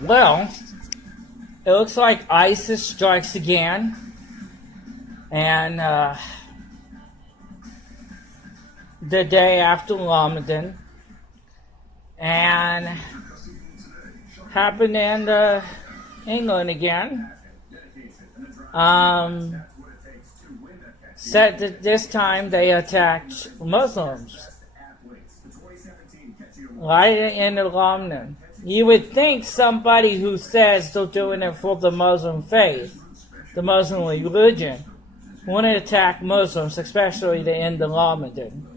Well, it looks like ISIS strikes again, and the day after Ramaden, and happened in England again. Said that this time they attacked Muslims right in the Ramadan. You would think somebody who says they're doing it for the Muslim faith, the Muslim religion, wouldn't attack Muslims, especially to end the Ramadan.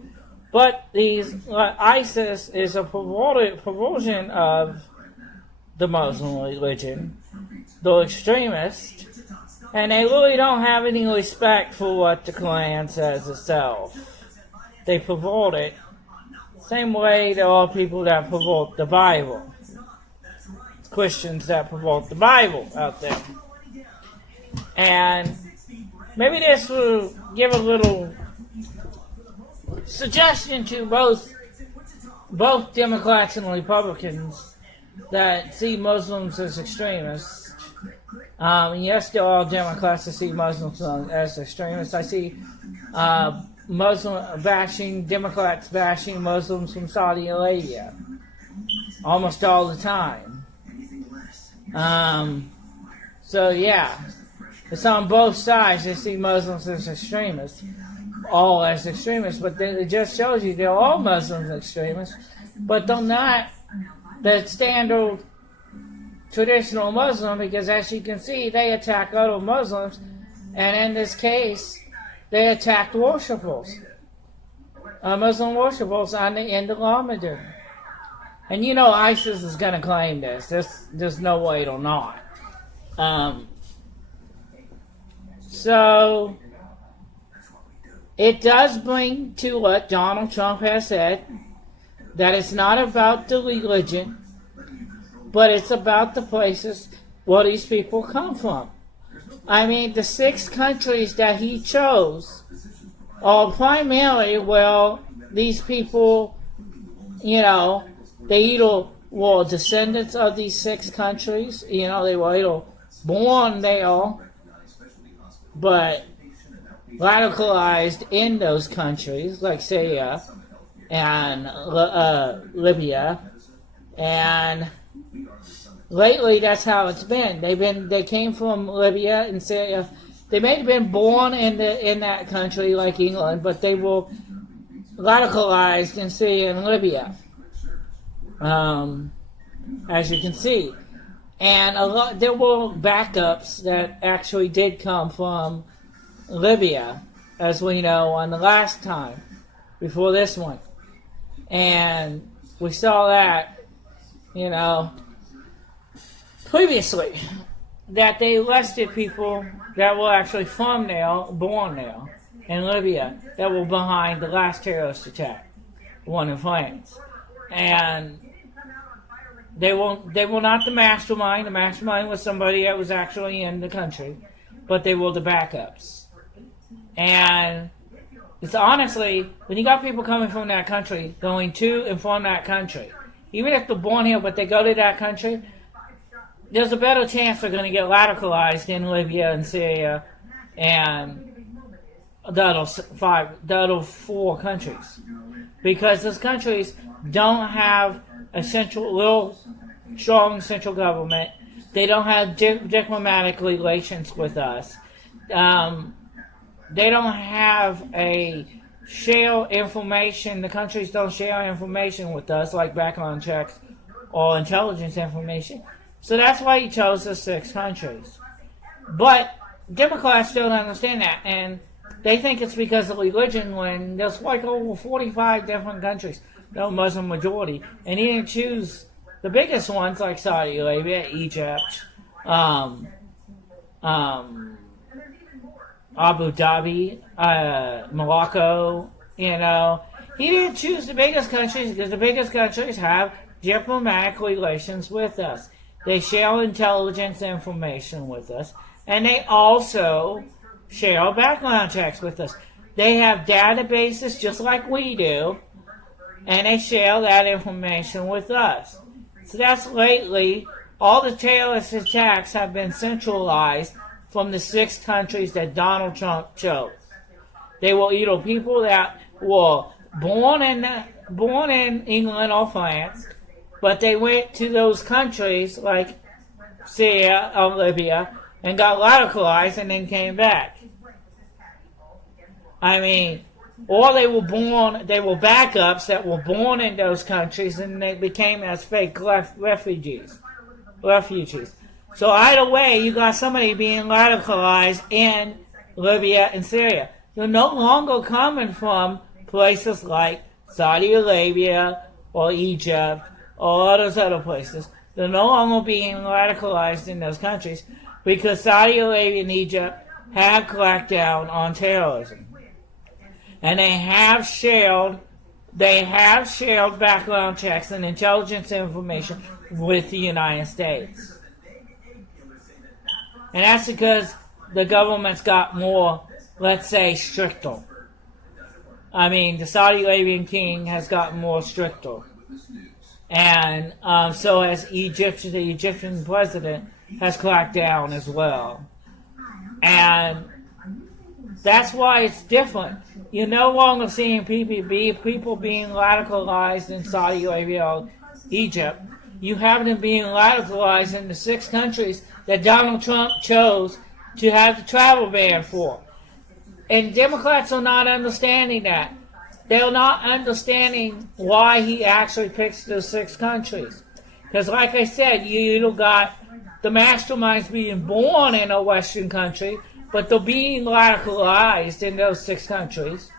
But ISIS is a perversion of the Muslim religion, the extremists, and they really don't have any respect for what the Quran says itself. They pervert it, same way there are people that pervert the Bible. Christians that pervert the Bible out there. And maybe this will give a little suggestion to both Democrats and Republicans that see Muslims as extremists. Yes, there are Democrats that see Muslims as extremists. I see Democrats bashing Muslims from Saudi Arabia almost all the time. So yeah, it's on both sides. They see Muslims as extremists, all as extremists, but it just shows you they're all Muslims extremists, but they're not the standard traditional Muslim, because as you can see, they attack other Muslims, and in this case, they attacked worshippers, Muslim worshippers in the Ramadan. And you know ISIS is going to claim this. There's no way it'll not. So, it does bring to what Donald Trump has said, that it's not about the religion, but it's about the places where these people come from. I mean, the 6 countries that he chose are primarily where these people, they either were descendants of these 6 countries, they were either born there, but radicalized in those countries, like Syria and Libya, and lately that's how it's been. They came from Libya and Syria. They may have been born in that country like England, but they were radicalized in Syria and Libya. As you can see. And there were backups that actually did come from Libya, as we know, on the last time, before this one. And we saw that, previously, that they arrested people that were actually from there, born there, in Libya, that were behind the last terrorist attack, the one in France. And they were not the mastermind. The mastermind was somebody that was actually in the country, but they were the backups. And it's honestly, when you got people coming from that country, going to and from that country, even if they're born here, but they go to that country, there's a better chance they're going to get radicalized in Libya and Syria and the other 4 countries. Because those countries don't have a strong central government. They don't have diplomatic relations with us. They don't have share information. The countries don't share information with us, like background checks or intelligence information. So that's why he chose the 6 countries. But Democrats don't understand that, and they think it's because of religion, when there's like over 45 different countries, no Muslim majority, and he didn't choose the biggest ones like Saudi Arabia, Egypt, Abu Dhabi, Morocco. He didn't choose the biggest countries because the biggest countries have diplomatic relations with us. They share intelligence information with us, and they also share background checks with us. They have databases just like we do, and they share that information with us. So that's lately all the terrorist attacks have been centralized from the 6 countries that Donald Trump chose. They were either people that were born in England or France, but they went to those countries like Syria or Libya and got radicalized and then came back. I mean, or they were backups that were born in those countries and they became as fake refugees. So either way, you got somebody being radicalized in Libya and Syria. They're no longer coming from places like Saudi Arabia or Egypt or all those other places. They're no longer being radicalized in those countries because Saudi Arabia and Egypt have cracked down on terrorism. And they have shared background checks and intelligence information with the United States. And that's because the government's got more, let's say, stricter. I mean, the Saudi Arabian king has gotten more stricter. And so has Egypt. The Egyptian president has cracked down as well. And that's why it's different. You're no longer seeing people being radicalized in Saudi Arabia or Egypt. You have them being radicalized in the 6 countries that Donald Trump chose to have the travel ban for. And Democrats are not understanding that. They're not understanding why he actually picks those 6 countries. Because like I said, you either got the masterminds being born in a Western country, but they're being radicalized in those 6 countries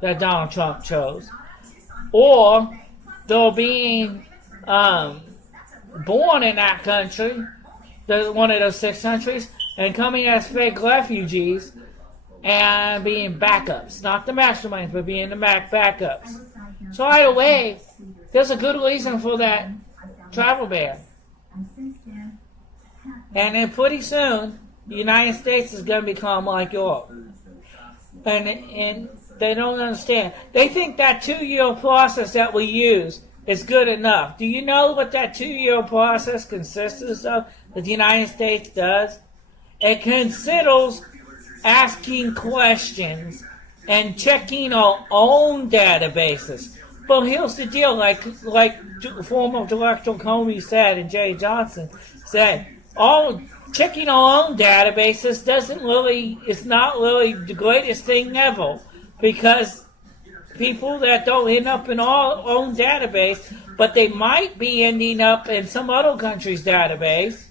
that Donald Trump chose. Or they're being born in that country, one of those 6 countries, and coming as fake refugees and being backups. Not the masterminds, but being the backups. So either way, there's a good reason for that travel ban. And then pretty soon, the United States is going to become like Europe. And they don't understand. They think that 2-year process that we use is good enough. Do you know what that 2-year process consists of, that the United States does? It considers asking questions and checking our own databases. But here's the deal, like former Director Comey said and Jay Johnson said, checking our own databases it's not really the greatest thing ever, because people that don't end up in our own database, but they might be ending up in some other country's database.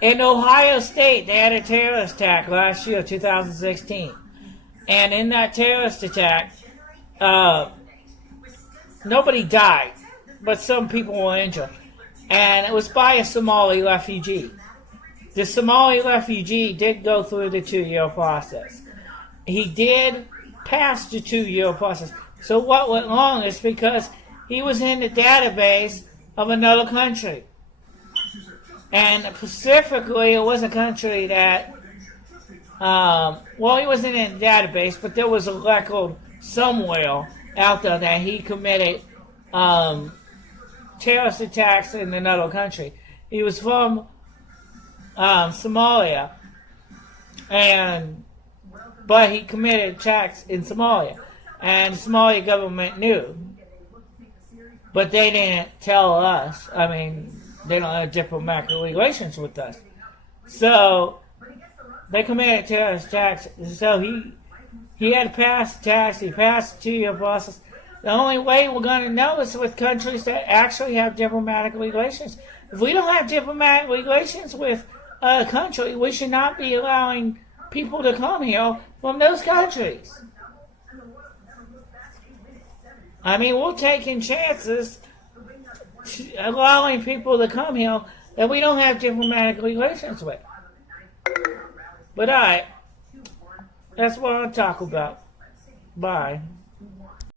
In Ohio State, they had a terrorist attack last year, 2016. And in that terrorist attack, nobody died, but some people were injured. And it was by a Somali refugee. The Somali refugee did go through the 2-year process. He did pass the 2-year process. So what went wrong is because he was in the database of another country. And specifically, it was a country that, he wasn't in the database, but there was a record somewhere out there that he committed terrorist attacks in another country. He was from Somalia, but he committed attacks in Somalia, and the Somali government knew, but they didn't tell us. I mean, they don't have diplomatic relations with us. So they committed terrorist attacks. So he had to pass the tax. He passed the 2-year process. The only way we're going to know is with countries that actually have diplomatic relations. If we don't have diplomatic relations with a country, we should not be allowing people to come here from those countries. I mean, we're taking chances allowing people to come here that we don't have diplomatic relations with. But alright, that's what I'll talk about. Bye.